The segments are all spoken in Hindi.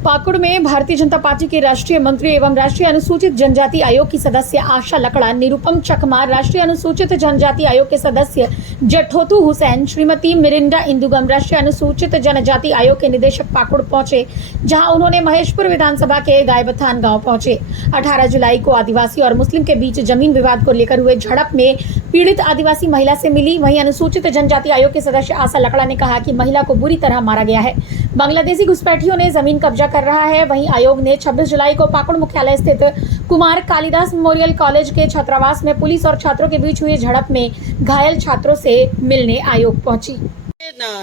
पाकुड़ में भारतीय जनता पार्टी के राष्ट्रीय मंत्री एवं राष्ट्रीय अनुसूचित जनजाति आयोग की सदस्य आशा लकड़ा, निरुपम चकमा, राष्ट्रीय अनुसूचित जनजाति आयोग के सदस्य जठोतू हुसैन, श्रीमती मिरिंडा इंदुगम, राष्ट्रीय अनुसूचित जनजाति आयोग के निदेशक पाकुड़ पहुंचे, जहां उन्होंने महेशपुर विधानसभा के गायबथान गांव पहुंचे। 18 जुलाई को आदिवासी और मुस्लिम के बीच जमीन विवाद को लेकर हुए झड़प में पीड़ित आदिवासी महिला से मिली। वहीं अनुसूचित जनजाति आयोग के सदस्य आशा लकड़ा ने कहा कि महिला को बुरी तरह मारा गया है, बांग्लादेशी घुसपैठियों ने जमीन कब्जा कर रहा है। वहीं आयोग ने 26 जुलाई को पाकुड़ मुख्यालय स्थित कुमार कालिदास मेमोरियल कॉलेज के छात्रावास में पुलिस और छात्रों के बीच हुई झड़प में घायल छात्रों से मिलने आयोग पहुंची।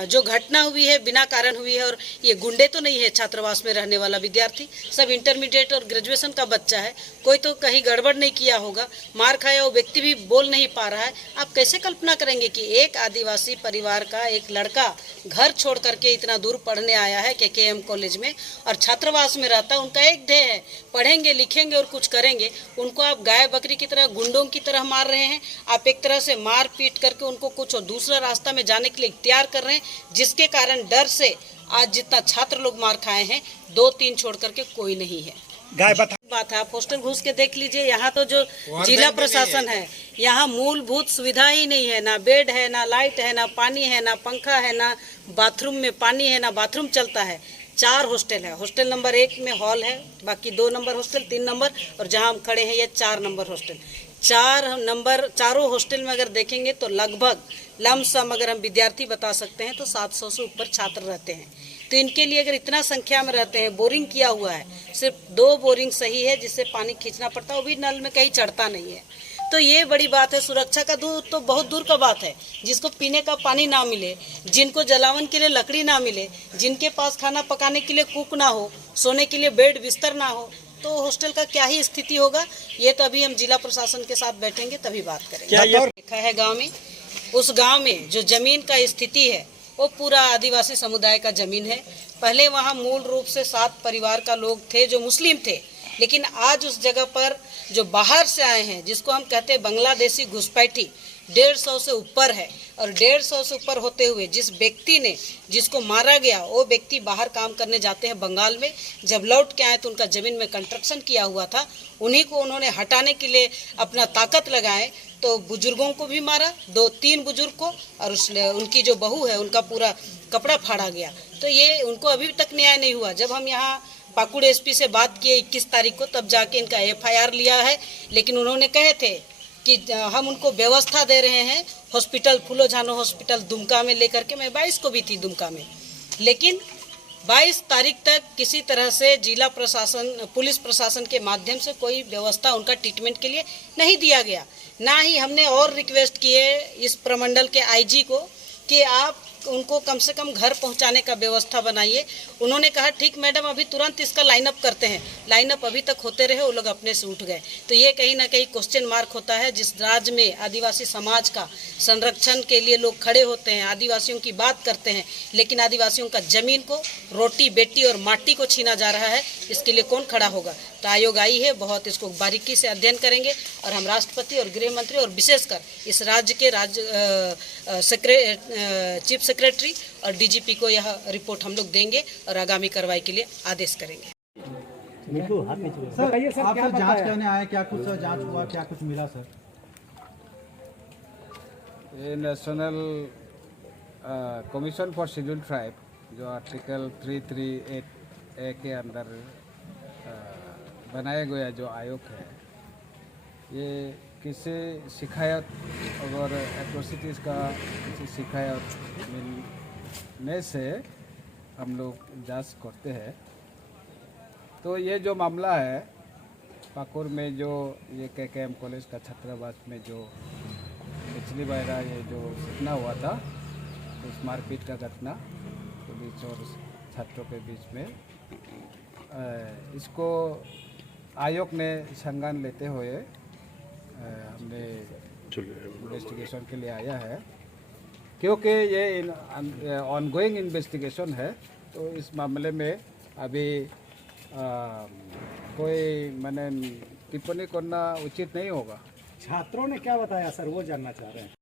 जो घटना हुई है बिना कारण हुई है, और ये गुंडे तो नहीं है। छात्रावास में रहने वाला विद्यार्थी सब इंटरमीडिएट और ग्रेजुएशन का बच्चा है, कोई तो कहीं गड़बड़ नहीं किया होगा। मार खाया वो व्यक्ति भी बोल नहीं पा रहा है। आप कैसे कल्पना करेंगे कि एक आदिवासी परिवार का एक लड़का घर छोड़ करके इतना दूर पढ़ने आया है केकेएम कॉलेज में और छात्रावास में रहता है। उनका एक ध्येय है, पढ़ेंगे लिखेंगे और कुछ करेंगे। उनको आप गाय बकरी की तरह, गुंडों की तरह मार रहे हैं। आप एक तरह से मार पीट करके उनको कुछ और दूसरा रास्ता में जाने के लिए इख्तियार कर रहे हैं, जिसके कारण डर से आज जितना छात्र लोग मार खाए हैं, 2-3 छोड़ करके कोई नहीं है। बात है, आप हॉस्टल घुस के देख लीजिए। यहाँ तो जो जिला प्रशासन है, यहाँ मूलभूत सुविधा ही नहीं है। ना बेड है, ना लाइट है, ना पानी है, ना पंखा है, ना बाथरूम में पानी है, ना बाथरूम चलता है। 4 हॉस्टल है। हॉस्टल नंबर 1 में हॉल है, बाकी 2 नंबर हॉस्टल, 3 नंबर, और जहाँ हम खड़े हैं ये 4 नंबर हॉस्टल। 4 नंबर चारों हॉस्टल में अगर देखेंगे तो लगभग लमसम अगर हम विद्यार्थी बता सकते हैं तो 700 से ऊपर छात्र रहते हैं। तो इनके लिए अगर इतना संख्या में रहते हैं, बोरिंग किया हुआ है, सिर्फ 2 बोरिंग सही है जिससे पानी खींचना पड़ता है, वो भी नल में कहीं चढ़ता नहीं है। तो ये बड़ी बात है। सुरक्षा का दूर तो बहुत दूर का बात है। जिसको पीने का पानी ना मिले, जिनको जलावन के लिए लकड़ी ना मिले, जिनके पास खाना पकाने के लिए कुक ना हो, सोने के लिए बेड बिस्तर ना हो, तो हॉस्टल का क्या ही स्थिति होगा। ये तो अभी हम जिला प्रशासन के साथ बैठेंगे तभी बात करेंगे। क्या ये देखा है गांव में, उस गांव में जो जमीन का स्थिति है वो पूरा आदिवासी समुदाय का जमीन है। पहले वहां मूल रूप से 7 परिवार का लोग थे जो मुस्लिम थे, लेकिन आज उस जगह पर जो बाहर से आए हैं, जिसको हम कहते हैं बांग्लादेशी घुसपैठी, 150 से ऊपर है। और 150 से ऊपर होते हुए जिस व्यक्ति ने जिसको मारा गया, वो व्यक्ति बाहर काम करने जाते हैं बंगाल में। जब लौट के आए तो उनका ज़मीन में कंस्ट्रक्शन किया हुआ था, उन्हीं को उन्होंने हटाने के लिए अपना ताकत लगाए तो बुजुर्गों को भी मारा, 2-3 बुजुर्ग को, और उनकी जो बहू है उनका पूरा कपड़ा फाड़ा गया। तो ये उनको अभी तक न्याय नहीं हुआ। जब हम यहाँ पाकुड़ एसपी से बात किए 21 तारीख को, तब जाके इनका FIR लिया है। लेकिन उन्होंने कहे थे कि हम उनको व्यवस्था दे रहे हैं हॉस्पिटल, फूलो झानो हॉस्पिटल दुमका में लेकर के। मैं 22 को भी थी दुमका में, लेकिन 22 तारीख तक किसी तरह से जिला प्रशासन, पुलिस प्रशासन के माध्यम से कोई व्यवस्था उनका ट्रीटमेंट के लिए नहीं दिया गया। ना ही हमने और रिक्वेस्ट किए इस प्रमंडल के IG को कि आप उनको कम से कम घर पहुंचाने का व्यवस्था बनाइए। उन्होंने कहा ठीक मैडम, अभी तुरंत इसका लाइनअप करते हैं। लाइनअप अभी तक होते रहे, वो लोग अपने से उठ गए। तो ये कहीं ना कहीं क्वेश्चन मार्क होता है। जिस राज्य में आदिवासी समाज का संरक्षण के लिए लोग खड़े होते हैं, आदिवासियों की बात करते हैं, लेकिन आदिवासियों का जमीन को, रोटी बेटी और माटी को छीना जा रहा है, इसके लिए कौन खड़ा होगा। तो आयोग आई है, बहुत इसको बारीकी से अध्ययन करेंगे और हम राष्ट्रपति और गृह मंत्री और विशेषकर इस राज्य के चीफ सेक्रेटरी और DGP को यह रिपोर्ट हम लोग देंगे और आगामी कार्रवाई के लिए आदेश करेंगे। सर, आप सर जांच करने आए, क्या कुछ जांच हुआ, क्या कुछ मिला सर? ये national commission for scheduled tribe जो आर्टिकल 338A के अंदर बनाया गया जो आयोग है, ये किसी शिकायत अगर एट्रोसिटीज़ का किसी शिकायत मिलने से हम लोग जांच करते हैं। तो ये जो मामला है पाकुड़ में, जो ये केकेएम कॉलेज का छात्रावास में जो पिछली बार ये जो घटना हुआ था, उस मारपीट का घटना पुलिस और छात्रों के बीच में, इसको आयोग ने संज्ञान लेते हुए हमने इन्वेस्टिगेशन के लिए आया है। क्योंकि ये ऑनगोइंग इन्वेस्टिगेशन है, तो इस मामले में अभी कोई मैंने टिप्पणी करना उचित नहीं होगा। छात्रों ने क्या बताया सर, वो जानना चाह रहे हैं।